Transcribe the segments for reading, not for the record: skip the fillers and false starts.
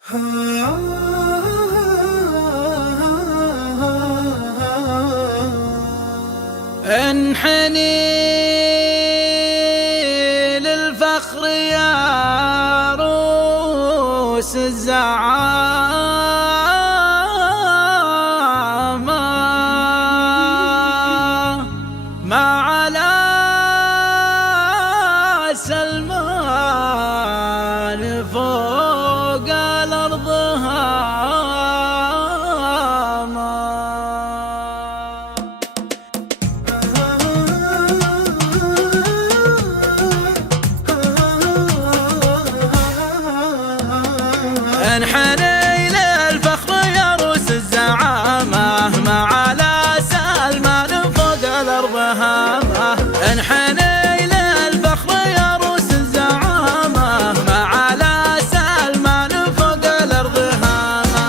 انحني للفخر يا روس الزعامة، ما على سلمان فوق الأرض هامة. انحني للفخر يا روس الزعامة، ما على سلمان فوق الأرض هامة. انحني للفخر يا روس الزعامة، ما على سلمان فوق الأرض هامة.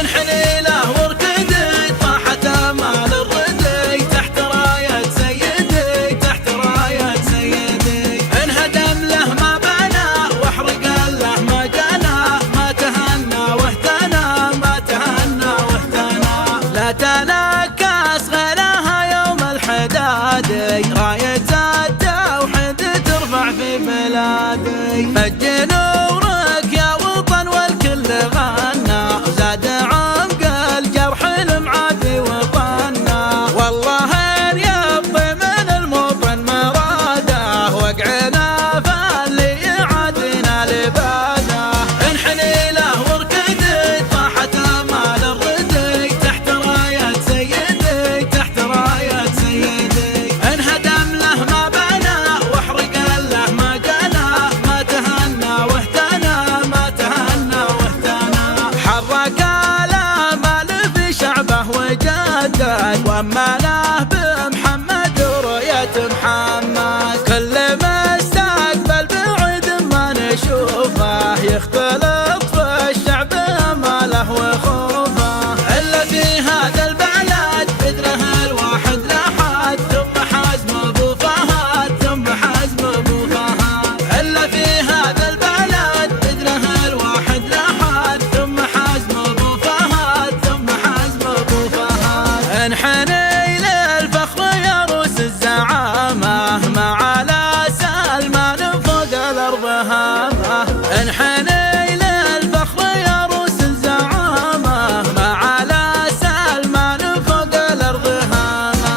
انحني له واركدي طاحت آمال الردي، تحت راية سيدي تحت راية سيدي. انهدم له ما بنى واحرق له ما جنى، ما تهنى واهتنى ما تهنى واهتنى. لا تنكس غلاها يوم الحدادي، راية التوحيد ترفع في بلادي. فج نورك يا وطن والكل غنى، وزاد عمق الجرح المعادي وطنا. والله ان يبطي من الموطن مراده، وقعنا فاللي يعادينا لباده. انحني له واركدي طاحت آمال الردي، تحت راية سيدي تحت راية سيدي. انهدم له ما بنى واحرق له ما جنى، ما تهنى واهتنى ما تهنى واهتنى. حرك الآمال في شعبه وجدد، وأمنه بمحمد ورؤية محمد. كل مستقبل بعيد ما نشوفه، يختلط في الشعب اماله وخوفه. الا في هذا البلد بدره الواحد لحد، ثم حزم ابو فهد ثم حزم ابو فهد. الا في هذا البلد بدره الواحد لحد، ثم حزم ابو فهد ثم حزم ابو فهد. انحني للفخر يا روس الزعامة، ما على سلمان فوق الأرض هامة. انحني للفخر يا روس الزعامة، ما على سلمان فوق الأرض هامة.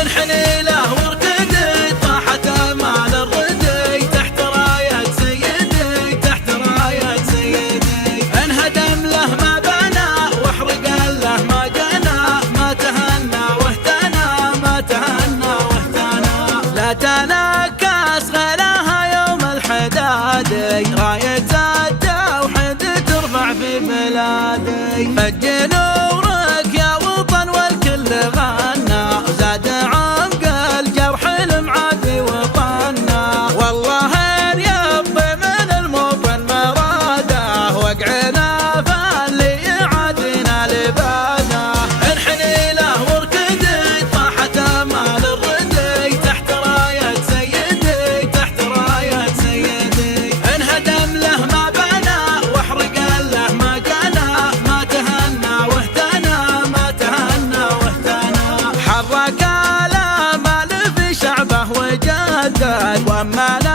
انحني له واركدي طاحت آمال الردي، تحت راية سيدي تحت راية سيدي. انهدم له ما بنى واحرق له ما جنى، ما تهنى واهتنى ما تهنى واهتنى. لا تنكس غلاها يوم الحدادي، راية التوحيد ترفع في بلادي. فج نورك يا وطن والكل غنى، وزاد عمق الجرح المعادي وطنا. والله ان يبطي من الموطن مراده، وقعنا فاللي يعادينا لباده. انحني له واركدي طاحت آمال الردي، تحت راية سيدي تحت راية سيدي. انهدم له ما بنى واحرق له ما جنى، ما تهنى واهتنى ما تهنى واهتنى. حرك الآمال في شعبه وجدد، وأمنه